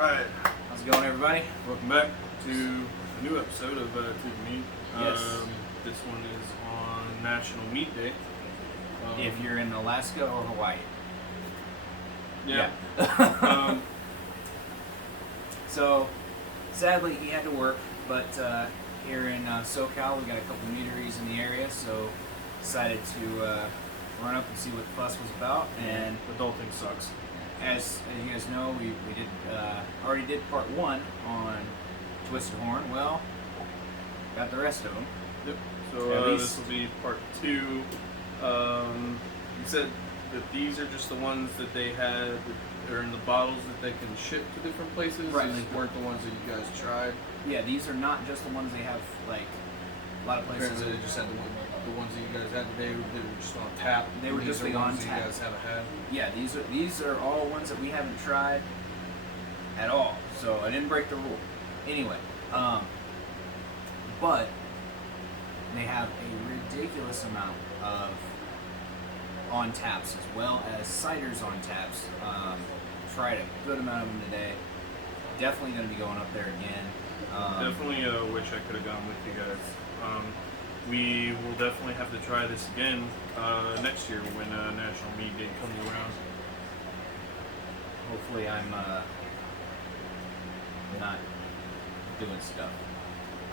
Alright, how's it going, everybody? Welcome back to a new episode of Teak&Mead. Yes. This one is on National Meat Day. If you're in Alaska or Hawaii. Yeah. So, sadly, he had to work, but here in SoCal, we got a couple meaderies in the area, so decided to run up and see what the fuss was about. And adulting sucks. as you guys know, we did already did part 1 on Twisted Horn. Well, got the rest of them. Yep. So this will be part 2. You said that these are just the ones that they had that are in the bottles that they can ship to different places. Right. These weren't the ones that you guys tried. Yeah, these are not just the ones they have, like, a lot of places. Apparently they just had the ones that you guys had today. They were just on tap. They were just on on tap. You guys haven't had. Yeah, these are all ones that we haven't tried at all. So I didn't break the rule. Anyway, but they have a ridiculous amount of on taps as well as ciders on taps. Tried a good amount of them today. Definitely going to be going up there again. Definitely wish I could have gone with you guys. We will definitely have to try this again next year when National Meat Day comes around. Hopefully I'm not doing stuff.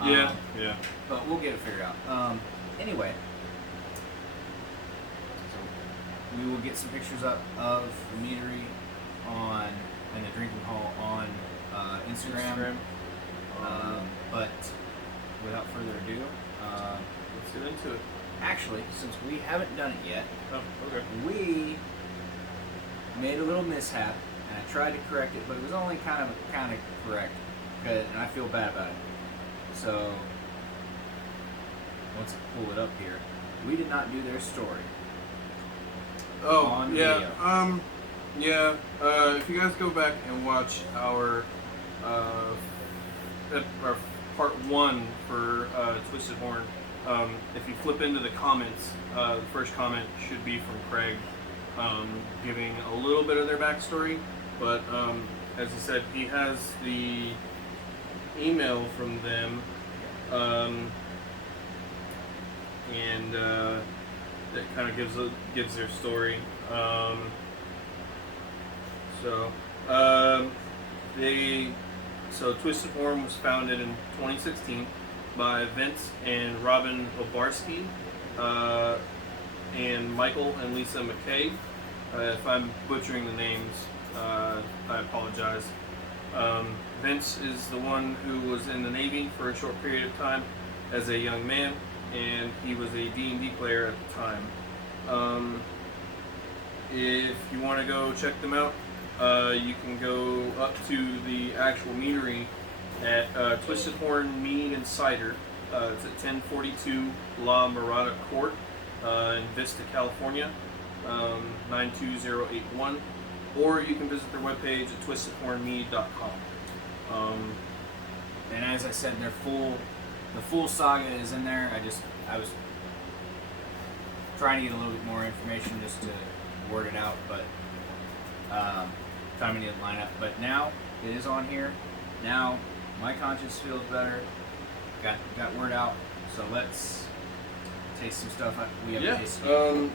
Yeah. But we'll get it figured out. Anyway, so we will get some pictures up of the meadery and the drinking hall on Instagram. But without further ado, let's get into it. Actually, since we haven't done it yet, Okay. we made a little mishap, and I tried to correct it, but it was only kind of correct, and I feel bad about it. So once I pull it up here, we did not do their story. On video. If you guys go back and watch our part 1 for Twisted Horn, if you flip into the comments, the first comment should be from Craig, giving a little bit of their backstory. But as I said, he has the email from them, and that kind of gives their story. So Twisted Horn was founded in 2016 by Vince and Robin Obarski, and Michael and Lisa McKay. If I'm butchering the names, I apologize. Vince is the one who was in the Navy for a short period of time as a young man, and he was a D&D player at the time. If you want to go check them out, you can go up to the actual meadery at Twisted Horn Mead and Cider. It's at 1042 La Mirada Court in Vista, California, 92081. Or you can visit their webpage at twistedhornmead.com. And as I said, the full saga is in there. I was trying to get a little bit more information just to word it out, but timing didn't line up. But now it is on here. Now my conscience feels better. Got word out. So let's taste some stuff we haven't tasted.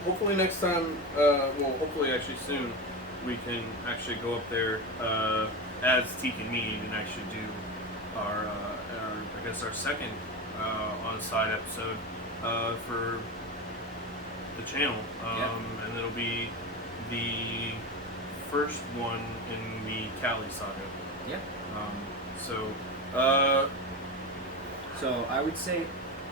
Hopefully next time, hopefully actually soon, we can actually go up there as Teak&Mead and actually do our second on-site episode for the channel. And it'll be the first one in the Cali saga. Yeah. So I would say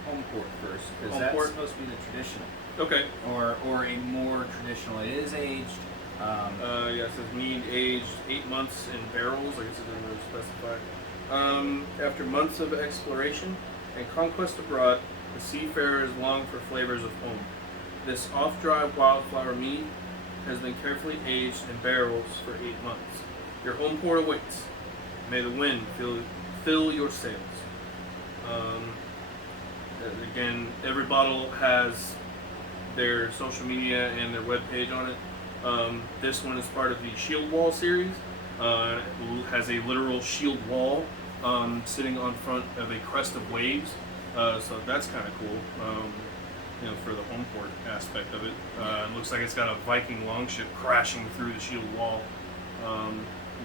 home port first, because that's supposed to be the traditional. Okay. Or a more traditional. It is aged. It says mead aged 8 months in barrels. I guess it doesn't really specify. After months of exploration and conquest abroad, the seafarers long for flavors of home. This off-dry wildflower mead has been carefully aged in barrels for 8 months. Your home port awaits. May the wind fill your sails. Again, every bottle has their social media and their webpage on it. This one is part of the Shield Wall series. Has a literal shield wall sitting on front of a crest of waves. So that's kind of cool. For the home port aspect of it. It looks like it's got a Viking longship crashing through the shield wall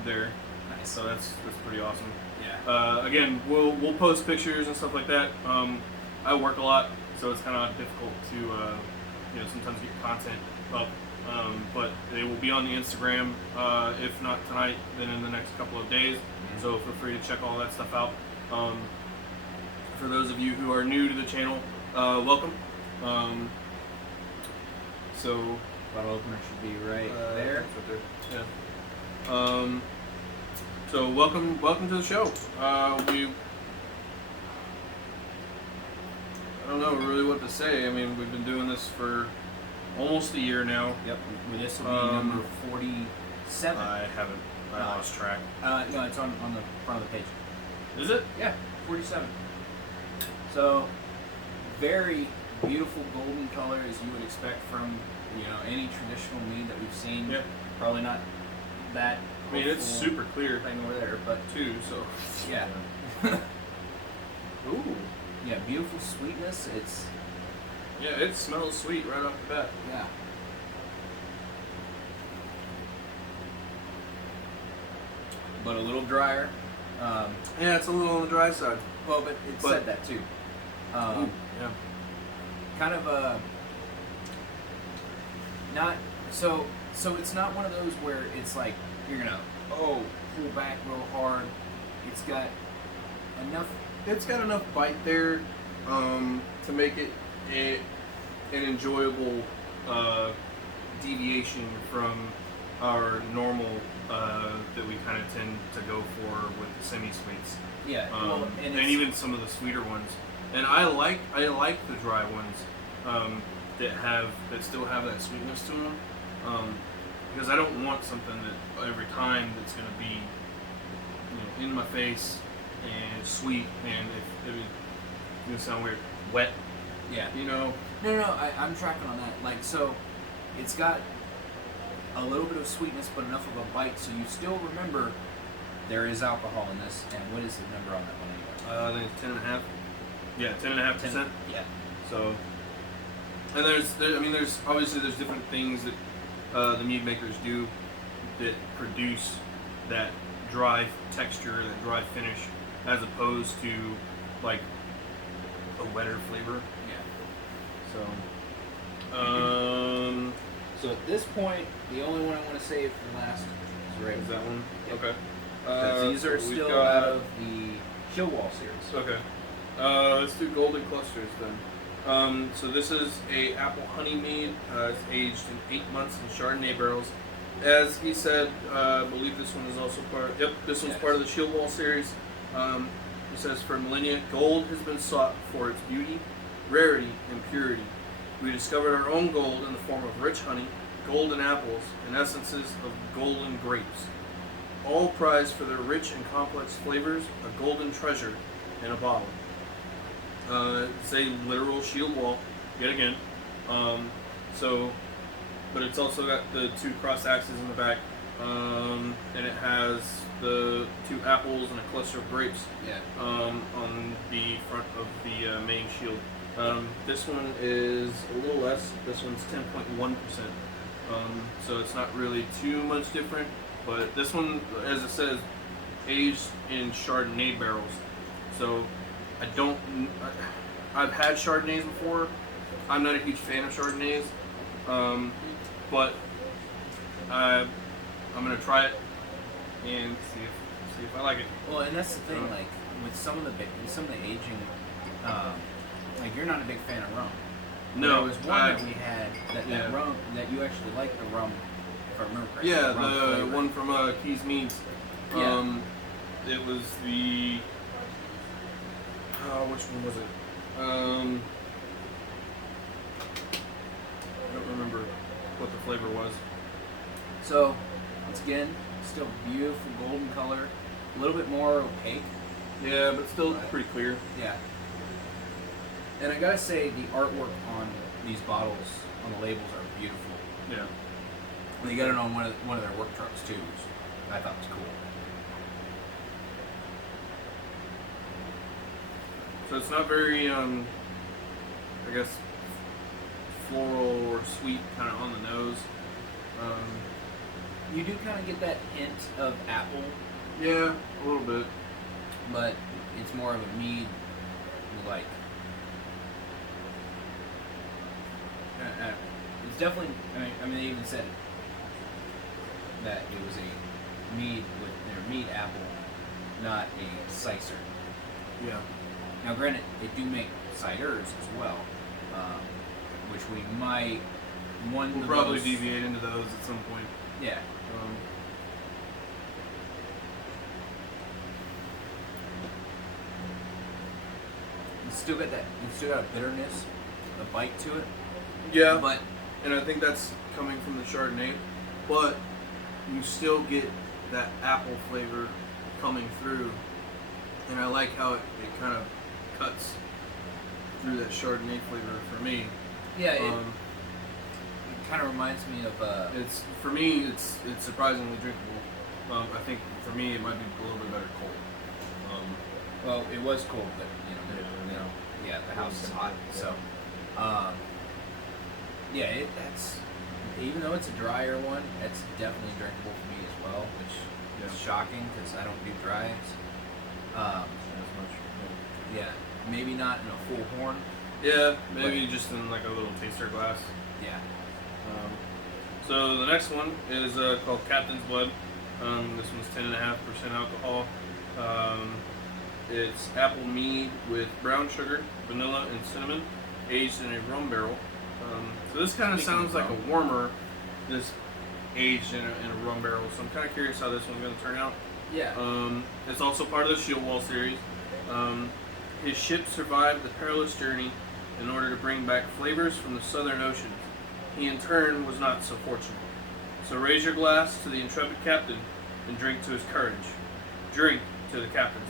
there. Nice. So that's pretty awesome. Yeah. Again, we'll post pictures and stuff like that. I work a lot, so it's kind of difficult to sometimes get content up. But it will be on the Instagram. If not tonight, then in the next couple of days. Mm-hmm. So feel free to check all that stuff out. For those of you who are new to the channel, welcome. So bottle opener should be right there. Yeah. So welcome to the show. I don't know really what to say. I mean, we've been doing this for almost a year now. Yep. This will be number 47. I haven't. I lost track. No, it's on the front of the page. Is it? Yeah, 47. So, very beautiful golden color as you would expect from any traditional mead that we've seen. Yeah. Probably not that. I mean, it's super clear thing over there, but too. So yeah. Ooh. Yeah, beautiful sweetness. It smells sweet right off the bat. Yeah. But a little drier. Yeah, it's a little on the dry side. Well, but it said that too. Yeah. Kind of a not so it's not one of those where it's like you're gonna pull back real hard. It's got enough bite there to make it an enjoyable deviation from our normal that we kind of tend to go for with the semi-sweets. Yeah, and even some of the sweeter ones. And I like the dry ones that still have that sweetness to them, because I don't want something that every time that's going to be in my face and sweet, and if it was going to sound weird, wet. Yeah. No, I'm tracking on that. Like, so it's got a little bit of sweetness, but enough of a bite, so you still remember there is alcohol in this. And what is the number on that one anyway? I think it's 10.5. Yeah, 10.5%. Yeah. So, and there's obviously different things that the mead makers do that produce that dry texture, that dry finish, as opposed to like a wetter flavor. Yeah. So, so at this point, the only one I want to save for last is right. Is that one? Yep. Okay. Because these are still out of the Chill Wall series. Okay. Let's do Golden Clusters then. So this is a apple honey mead. It's aged in 8 months in Chardonnay barrels. As he said, I believe this one is also part. Yep, this one's part of the Chill Wall series. It says, for millennia, gold has been sought for its beauty, rarity, and purity. We discovered our own gold in the form of rich honey, golden apples, and essences of golden grapes. All prized for their rich and complex flavors, a golden treasure in a bottle. It's a literal shield wall, yet again. But it's also got the 2 cross axes in the back, and it has the 2 apples and a cluster of grapes on the front of the main shield. This one is a little less. This one's 10.1%. So it's not really too much different. But this one, as it says, aged in Chardonnay barrels. So I've had Chardonnays before. I'm not a huge fan of Chardonnays, but I'm gonna try it and see if I like it. Well, and that's the thing, like with some of the aging, like you're not a big fan of rum. No, there was one that we had that rum that you actually liked the rum. If I remember correctly. Yeah, the one from Teak&Mead. It was the which one was it? I don't remember what the flavor was. So, once again, still beautiful golden color, a little bit more opaque. Yeah, but still pretty clear. Yeah. And I gotta say, the artwork on these bottles, on the labels, are beautiful. Yeah. They got it on one of their work trucks too. Which I thought was cool. So it's not very, I guess, floral or sweet kind of on the nose. You do kind of get that hint of apple, Yeah, a little bit. but it's more of a mead, like. It's definitely. I mean, they even said that it was a mead with their mead apple, not a cider. Yeah. Now, granted, they do make ciders as well, which we might. We'll probably deviate into those at some point. Yeah. It's still got that. It's still got a bitterness, a bite to it. Yeah, But and I think that's coming from the Chardonnay, but you still get that apple flavor coming through, and I like how it kind of cuts through that Chardonnay flavor for me. yeah, it kind of reminds me of. It's for me, it's surprisingly drinkable. I think for me, it might be a little bit better cold. Well, it was cold, but yeah, the house is hot, so. Yeah, that's even though it's a drier one, it's definitely drinkable for me as well, which is shocking because I don't do dries. As much. Yeah, maybe not in a full horn. Yeah, maybe just in like a little taster glass. Yeah. So the next one is called Captain's Blood. This one's 10.5% alcohol. It's apple mead with brown sugar, vanilla, and cinnamon, aged in a rum barrel. So this kind of sounds like a warmer, this aged in a rum barrel. So I'm kind of curious how this one's going to turn out. Yeah. It's also part of the Shield Wall series. His ship survived the perilous journey in order to bring back flavors from the Southern Ocean. He in turn was not so fortunate. So raise your glass to the intrepid captain and drink to his courage. Drink to the captain's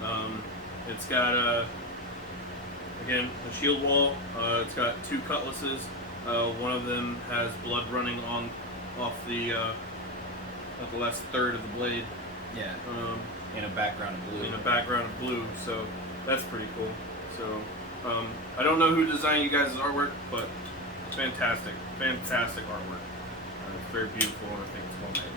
blood. It's got again a shield wall. It's got two cutlasses. One of them has blood running off the last third of the blade. Yeah. In a background of blue. In a background of blue. So that's pretty cool. So I don't know who designed you guys' artwork, but it's fantastic artwork. It's very beautiful, and I think it's well made.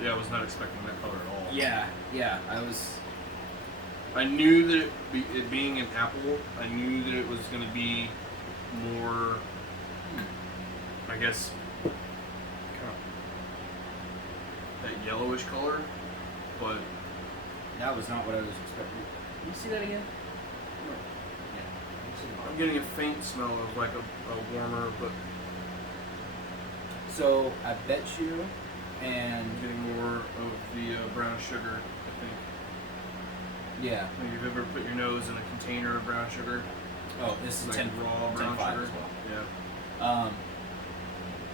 Yeah, I was not expecting that color at all. Yeah. I knew that it being an apple, I knew that it was going to be more, I guess, kind of that yellowish color, but That was not what I was expecting. Can you see that again? I'm getting a faint smell of like a warmer, but So I bet you, and I'm getting more of the brown sugar, I think. yeah. Like you've ever put your nose in a container of brown sugar? Oh, this is Like 10 raw brown 10.5 sugar? as well. Yeah.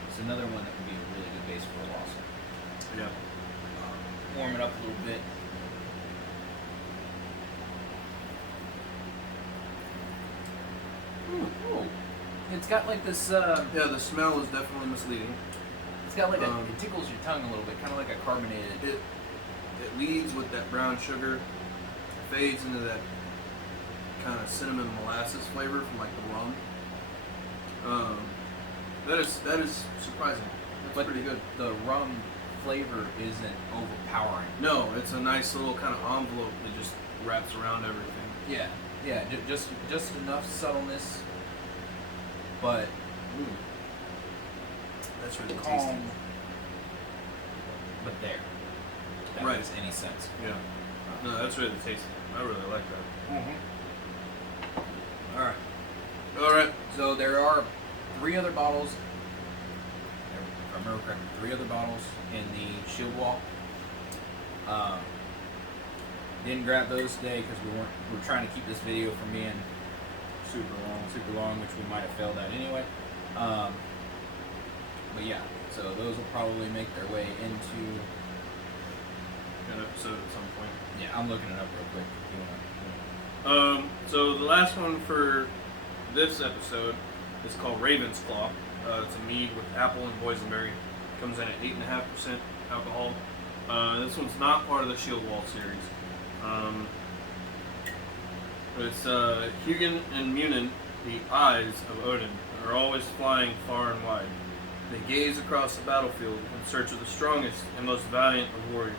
It's another one that would be a really good base for a also. Yeah. Warm it up a little bit. Ooh. It's got like this. Yeah, the smell is definitely misleading. It's got like it tickles your tongue a little bit, kind of like a carbonated. It leads with that brown sugar, fades into that kind of cinnamon molasses flavor from like the rum. That is surprising. That's But pretty good. The rum flavor isn't overpowering. No, it's a nice little kind of envelope that just wraps around everything. Yeah, just enough subtleness, but That's really calm. tasty. But there, if that Right. makes any sense. Yeah. No, that's really tasty. I really like that. All right. All right. So there are 3 other bottles. If I remember correctly, 3 other bottles in the shield wall. Didn't grab those today because we're trying to keep this video from being super long, which we might have failed at anyway. But yeah, so those will probably make their way into. An episode at some point. Yeah, I'm looking it up real quick. If you wanna So the last one for this episode is called Raven's Claw. It's a mead with apple and boysenberry. Comes in at 8.5% alcohol. This one's not part of the Shield Wall series. It's Hugin and Munin, the eyes of Odin, are always flying far and wide. They gaze across the battlefield in search of the strongest and most valiant of warriors.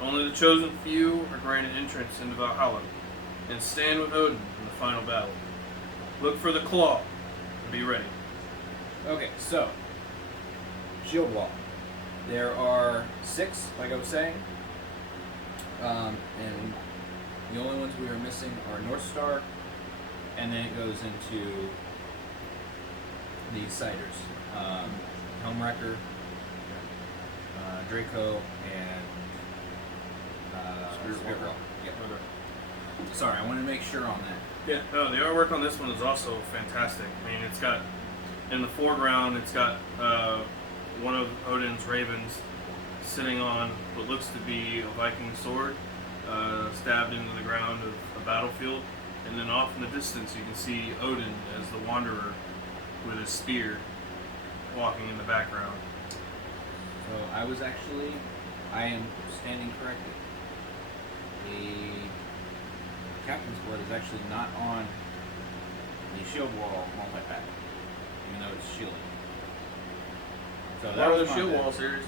Only the chosen few are granted entrance into Valhalla and stand with Odin in the final battle. Look for the claw and be ready. Okay, so Shield Wall. There are 6, like I was saying, and the only ones we are missing are North Star, and then it goes into the ciders, Helmwrecker, Draco, and Spirit Rock. Yep. Okay. Sorry, I wanted to make sure on that. Yeah, no, the artwork on this one is also fantastic. I mean, it's got, in the foreground, it's got one of Odin's ravens sitting on what looks to be a Viking sword, stabbed into the ground of a battlefield. And then off in the distance, you can see Odin as the wanderer with his spear walking in the background. So I am standing corrected. The Captain's Blood is actually not on the Shield Wall multi-pack, even though it's shielded. So that was the Shield Wall series.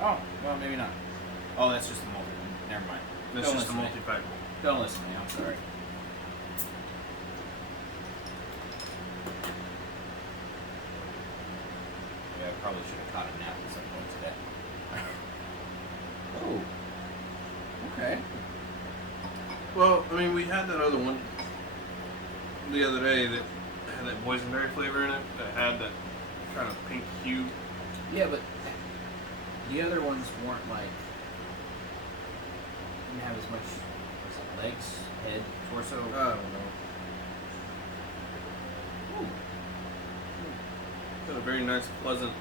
Oh, well, maybe not. Oh, that's just the multi. Never mind. That's just a multi-pack. Don't listen to me. I'm sorry. Yeah, I probably should have caught a nap at some point today. Oh. Okay. Well, I mean, we had that other one the other day that had that boysenberry flavor in it, that had that kind of pink hue. Yeah, but the other ones weren't like, didn't have as much, was it legs, head, torso? I don't know. Ooh. Got a very nice, pleasant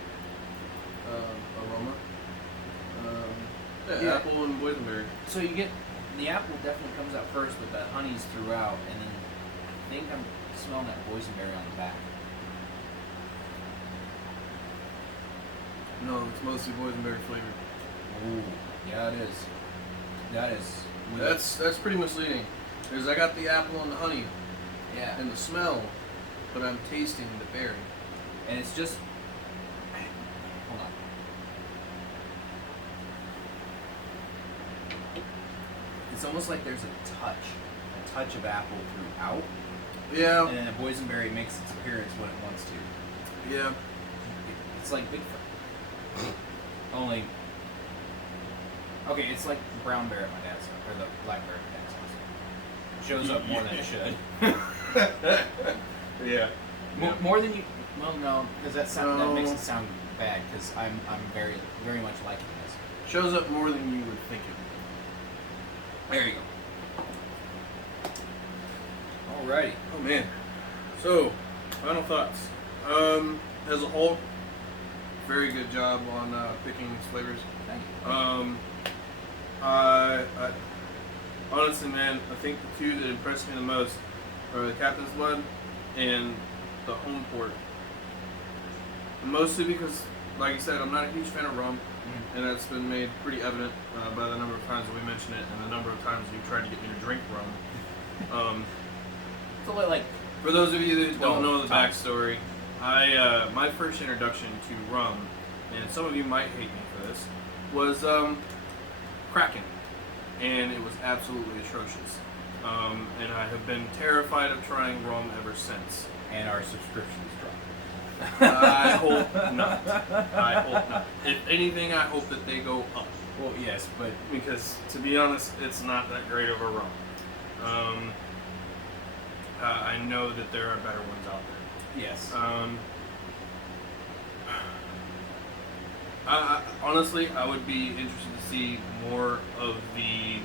aroma. Yeah. Apple and boysenberry. So you get, the apple definitely comes out first, but the honey's throughout, and then I think I'm smelling that boysenberry on the back. No, it's mostly boysenberry flavored. Ooh, yeah, it is. That is. That's pretty misleading. Because I got the apple and the honey Yeah. and the smell, but I'm tasting the berry. And it's just. Hold on. It's almost like there's a touch of apple throughout, Yeah. and then the boysenberry makes its appearance when it wants to. Yeah. It's like Bigfoot. Only. Okay, it's like the brown bear at my dad's house, or the black bear at my dad's house. It shows up more than it should. Yeah. More than you. Well, no, because that makes No. it sound bad. Because I'm very very much liking this. Shows up more than you would think it There you go. Alrighty. would. Oh man. So, final thoughts. As a whole, very good job on picking these flavors. Thank you. I honestly, man, I think the two that impressed me the most are the Captain's Blood and the Home Port. Mostly because, like you said, I'm not a huge fan of rum, and that's been made pretty evident by the number of times that we mention it and the number of times you tried to get me to drink rum. It's a little like. For those of you that don't know the times. backstory, my first introduction to rum, and some of you might hate me for this, was Kraken, and it was absolutely atrocious. And I have been terrified of trying rum ever since. And our subscriptions dropped. I hope not. I hope not. If anything, I hope that they go up. Well, yes, but Because, to be honest, it's not that great of a rum. I know that there are better ones out there. yes. Honestly, I would be interested to see more of the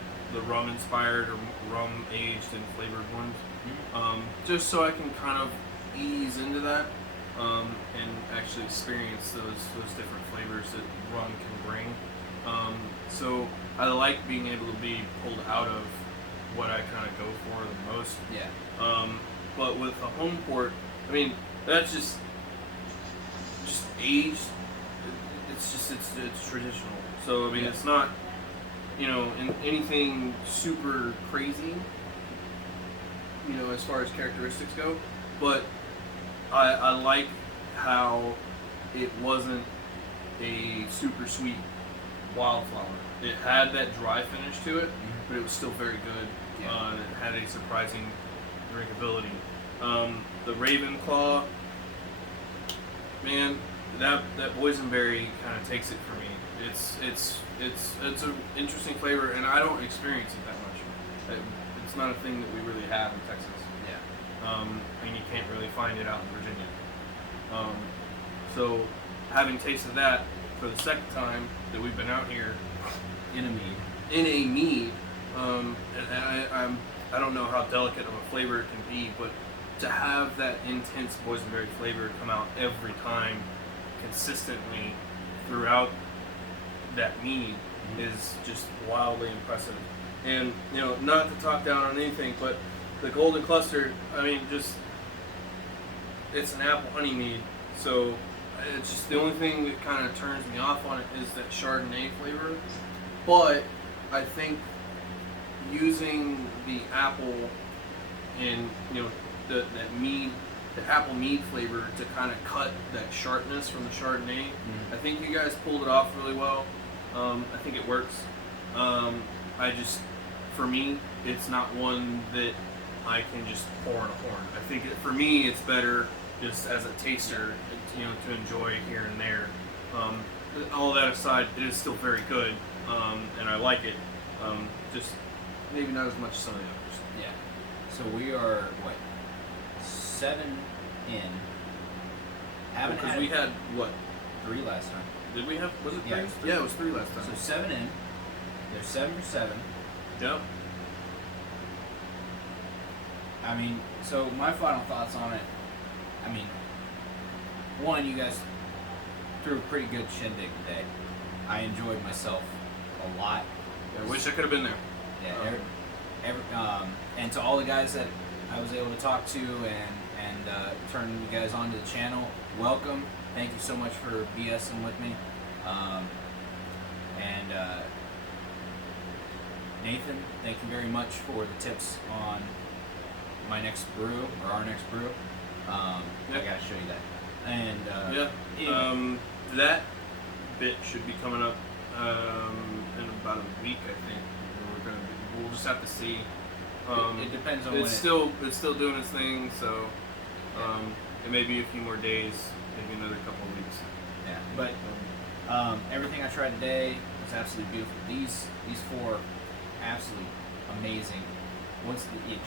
rum-inspired or rum-aged and flavored ones, just so I can kind of ease into that and actually experience those different flavors that rum can bring. So I like being able to be pulled out of what I kind of go for the most. Yeah. But with a home port, I mean, that's just aged. It's traditional. So I mean, it's not, in anything super crazy, as far as characteristics go. But I like how it wasn't a super sweet wildflower. It had that dry finish to it, but it was still very good. Yeah. And it had a surprising drinkability. The Ravenclaw, man, that boysenberry kind of takes it for me. It's an interesting flavor, and I don't experience it that much. It's not a thing that we really have in Texas. Yeah. And you can't really find it out in Virginia. So having tasted that for the second time that we've been out here In a and mead. I don't know how delicate of a flavor it can be, but to have that intense boysenberry flavor come out every time consistently throughout that mead is just wildly impressive. And not to talk down on anything, but the Golden Cluster, I mean, it's an apple honey mead, so it's just the only thing that kind of turns me off on it is that Chardonnay flavor. But I think using the apple and that mead, the apple mead flavor to kind of cut that sharpness from the Chardonnay, I think you guys pulled it off really well. I think it works. For me, it's not one that I can just pour in a horn. I think for me, it's better just as a taster, to enjoy here and there. All that aside, it is still very good, and I like it. Just maybe not as much as some of the others. Yeah. So we are 7 in. Haven't Because had we had what? 3 last time. Did we have? Was it 3? Yeah, it was 3. Yeah, it was 3 last time. So 7 in. There's 7 for 7. Yep. I mean, so my final thoughts on it. I mean, one, you guys threw a pretty good shindig today. I enjoyed myself a lot. I wish I could have been there. Yeah. And to all the guys that I was able to talk to and turn you guys onto the channel, welcome. Thank you so much for BSing with me. Nathan, thank you very much for the tips on my next brew, or our next brew. I gotta show you that. And anyway. That bit should be coming up in about a week, I think. We'll just have to see. It depends on it's still doing its thing, so it may be a few more days, maybe another couple of weeks. Yeah, but everything I tried today was absolutely beautiful. These 4, absolutely amazing.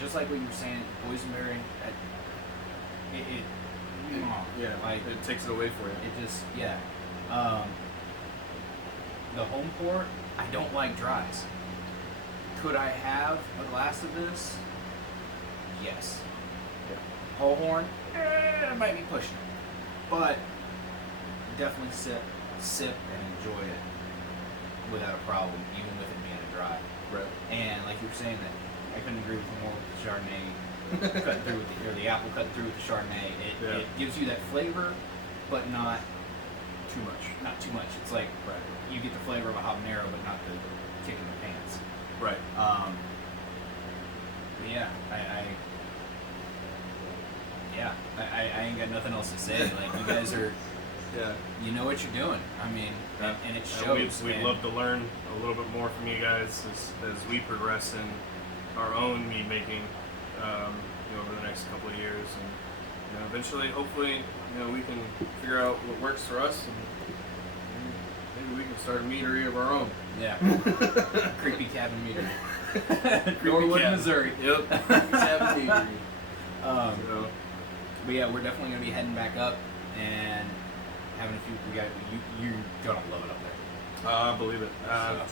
Just like what you were saying, boysenberry, it takes it away for you. It just the home port, I don't like dries. Could I have a glass of this? Yes. Yeah. Whole horn, I might be pushing it, but definitely sip and enjoy it without a problem, even with it being a dry. Right. And like you were saying, that I couldn't agree with you more with the Chardonnay cutting through with the apple cutting through with the Chardonnay. It gives you that flavor, but not too much. Not too much. It's like you get the flavor of a habanero, but not the kick in the pants. Right. But yeah, I ain't got nothing else to say. Like, you guys are, you know what you're doing. I mean, and it shows. We'd love to learn a little bit more from you guys as we progress in our own mead making, over the next couple of years, and eventually, hopefully, we can figure out what works for us, and maybe we can start a meadery of our own. Yeah. Creepy Cabin Meadery. Norwood, Missouri. Yep. Cabin Meadery. But yeah, we're definitely gonna be heading back up and having a few. You're gonna love it up there. I believe it.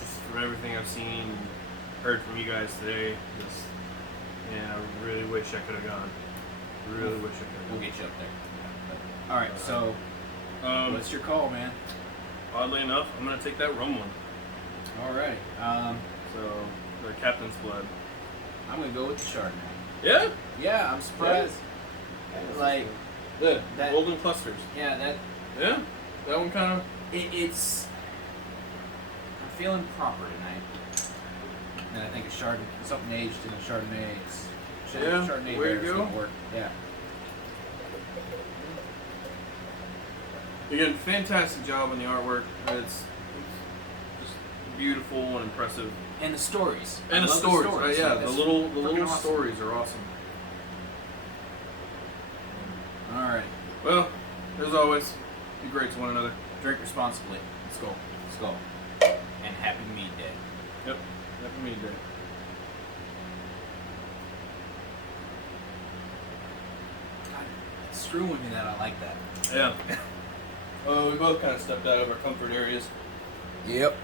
Just from everything I've seen, and heard from you guys today, I really wish I could have gone. Really wish I could have. We'll get you up there. All right, so what's your call, man? Oddly enough, I'm gonna take that rum one. All right. So the Captain's Blood. I'm gonna go with the Chardonnay. Yeah. Yeah, I'm surprised. Like Yeah. that- Golden clusters. yeah, that Yeah. That one kind of. it's. I'm feeling proper tonight, and I think a Chardonnay, something aged in a Chardonnay. Yeah, Chardonnay way to bear is go. gonna work. Yeah. You're doing a fantastic job on the artwork. It's just beautiful and impressive. And the stories. And I the love stories, Like, yeah, the that's little freaking awesome. stories are awesome. All right. Well, as always, be great to one another. Drink responsibly. Let's go. Let's go. And happy Mead Day. Yep. Happy Mead Day. God, it's screwing with me that I like that. Yeah. Well, we both kind of stepped out of our comfort areas. Yep.